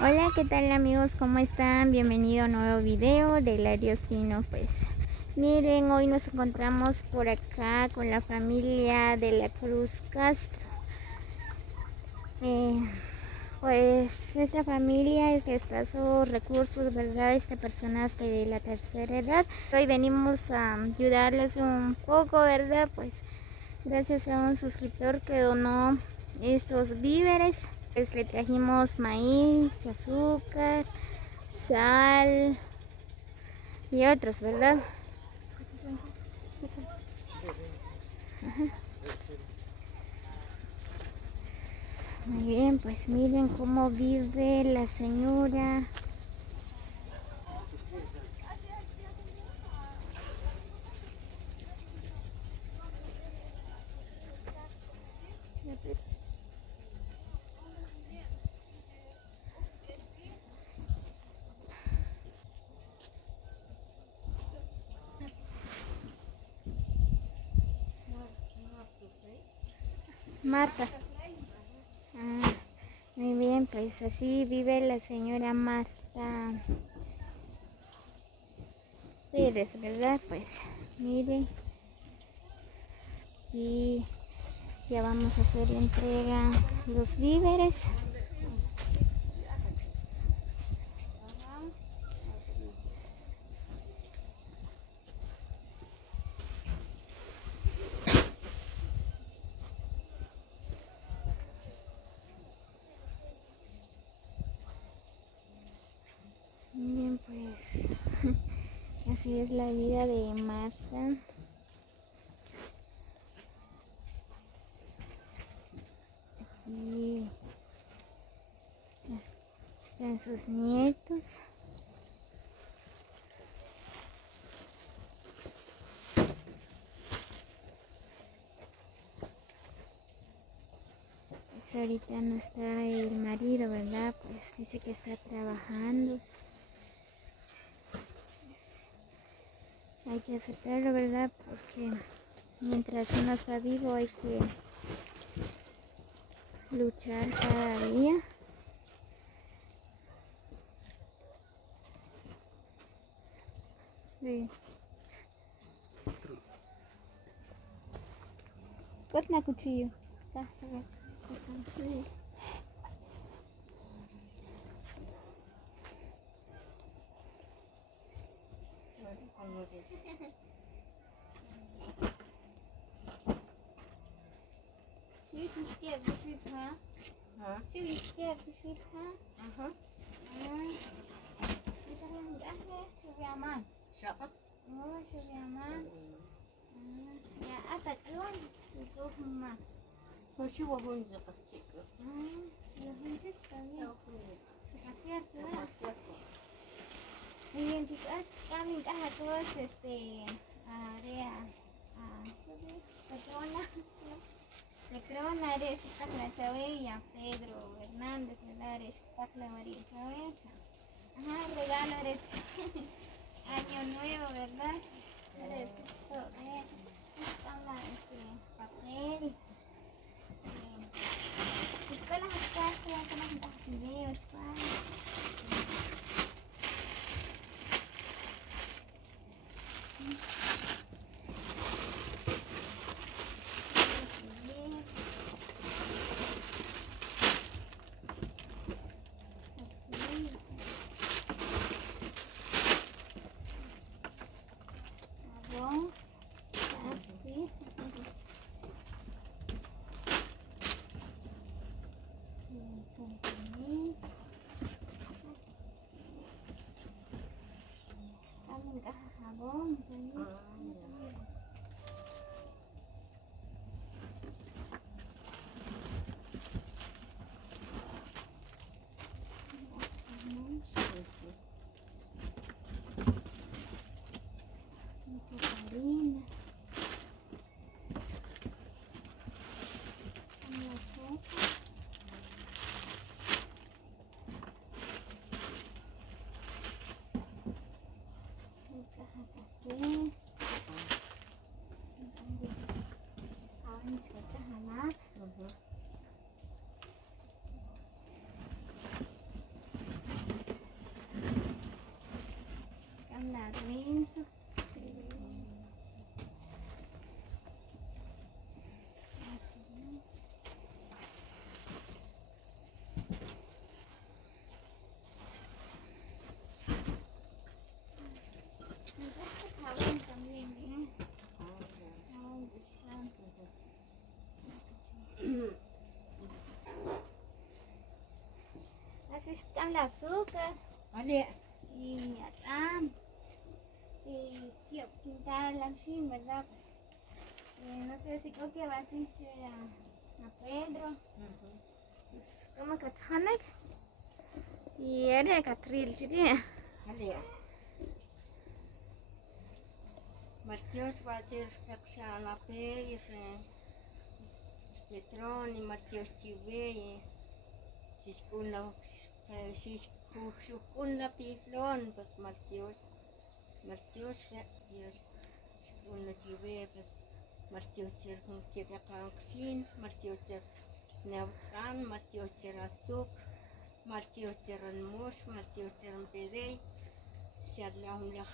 Hola, ¿qué tal amigos? ¿Cómo están? Bienvenido a un nuevo video de Lariostino. Pues miren, hoy nos encontramos por acá con la familia de la Cruz Castro. Pues esta familia es de escasos recursos, ¿verdad? Personas de la tercera edad. Hoy venimos a ayudarles un poco, ¿verdad? Pues gracias a un suscriptor que donó estos víveres. Pues le trajimos maíz, azúcar, sal y otros, ¿verdad? Muy bien, pues miren cómo vive la señora. Marta. Ah, muy bien, pues así vive la señora Marta Pérez, ¿verdad? Pues miren, y ya vamos a hacer la entrega de los víveres. Miren, pues así es la vida de Marta. Aquí están sus nietos. Pues ahorita no está el marido, ¿verdad? Pues dice que está trabajando. Hay que aceptarlo, ¿verdad? Porque mientras uno está vivo hay que luchar cada día. Sí. Corta cuchillo. Sí. Identitas kami todos área Lekrona eres Tacla Chavella, Pedro Hernández, eres Tacla María Chavella. Ajá, regalo eres año nuevo, ¿verdad? Eres todo, papel. Escuelas acá, con los videos, jabón, harina, caja café. veces con el azúcar. Vale. Y quiero pintar la chin, ¿verdad? No sé si creo que va a ser a Pedro. Pues como que tonic. Y era Catril, ¿sí? Vale. Martios va a ser Caxana Pei, Petrón y Martios Chive, Siscuna Piflón, pues Martios, Siscuna Chive, pues Martios Cher Canxin, Martios Cher Neutan, Martios Cher Azuk, Martios Cher Mush, Martios Cher Pedey, Sharlaunla,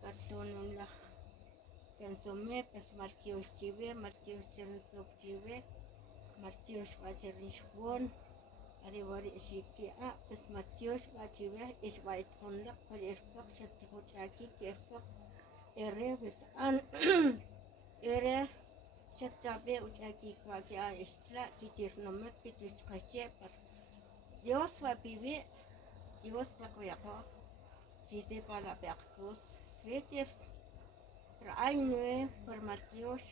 Cartonunla. Consomé, pues Martios Chive, Martios Cher Chive, Martios Vacherishbon, Arivari Shiki, pues Martios Vachive, is white conduct, but is fuck, set to Hochaki, Kerfok, Ere with an Ere, set Tabe, Uchaki, Quakia, Isla, Kitir Nomet, Kitir Kacheper. Dios va pibe, Dios va Quaco, si se para Bertus, Vetir, Rainue, for Martios,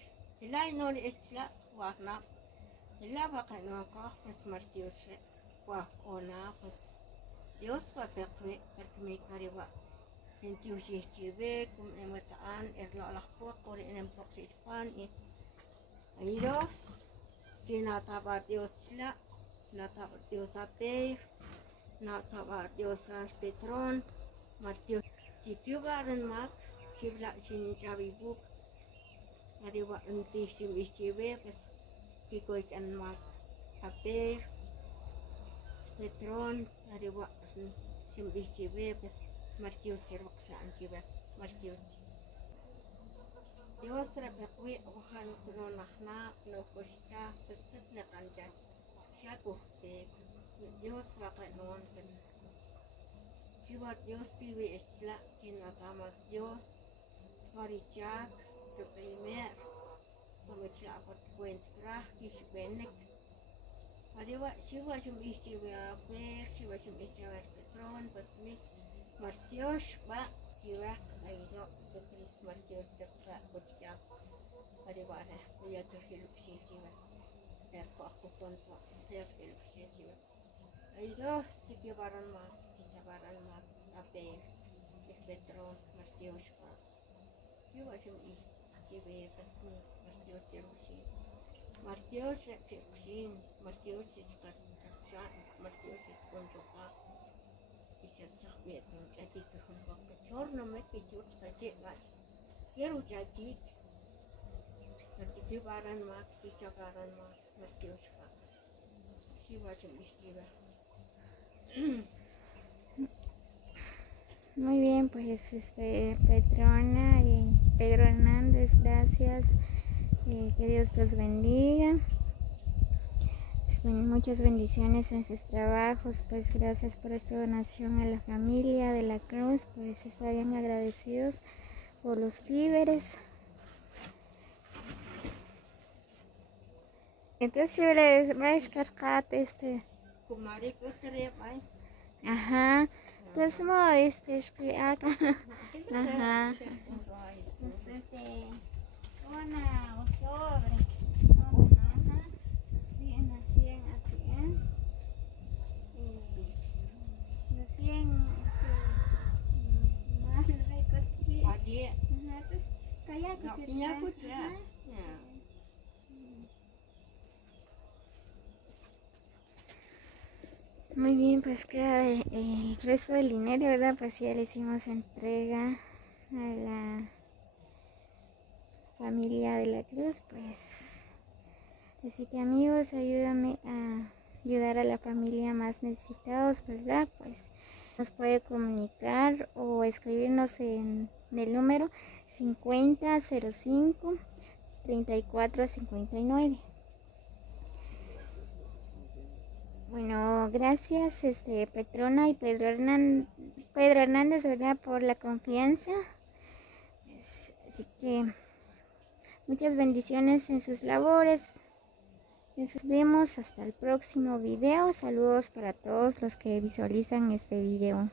Hilaino Isla, Warna. La vaca no coges Martios, Guacona, pues Dios va a perder, porque me cariba. En tu chive, como en Mataan, la poco en el Poxitpan, y ahí dos, si no estaba Dios la, no estaba Dios a Peir, no estaba Dios a Petrón, Martios, si tú vas en Mac, si la sin Chavibuk, arriba en Tichive, pues. Kiko ikan mak ape Petrón ariwa simbih cibe pues martius cerok saan cibe martius Dios repekwi wahan kuno nahna no kosta peset na kanja siaku te Dios wakan non pues siwa Dios piwi estla cina tamas Dios marichak de primer como ya por cuenta que se vende arriba si va a ser visto a ver si va a ser visto a ver Petrón pues mi Martios va si va ahí no se cree Martios se va pues ya arriba voy a tener que si va el cojo con hacer que si va ahí dos si que van más a ver es Petrón Martios va si va a ser visto que ve pues Martios Jerusalem, Martios Jerusalem, Martios Jerusalem, Martios Jerusalem, y se sabe que aquí que un poco torno me que yo estoy más, quiero ya aquí, que varan más, que se varan más, Martios si va a ser vestida. Muy bien, pues Petrona y Pedro Hernández, gracias. Que Dios los bendiga. Muchas bendiciones en sus trabajos. Pues gracias por esta donación a la familia de la Cruz. Pues estarían agradecidos por los víveres. Entonces yo les voy a descargar Ajá. Pues no, que acá. Ajá. Pues una o sobre. Ajá. Así. Más recoche. Vale. Ajá. Pues calla que Muy bien, pues queda el resto del dinero, ¿verdad? Pues ya le hicimos entrega a la familia de la Cruz, pues. Así que amigos, ayúdame a ayudar a la familia más necesitados, ¿verdad? Pues nos puede comunicar o escribirnos en el número 5005 3459. Bueno, gracias Petrona y Pedro Hernández, ¿verdad? Por la confianza. Así que muchas bendiciones en sus labores. Nos vemos hasta el próximo video. Saludos para todos los que visualizan este video.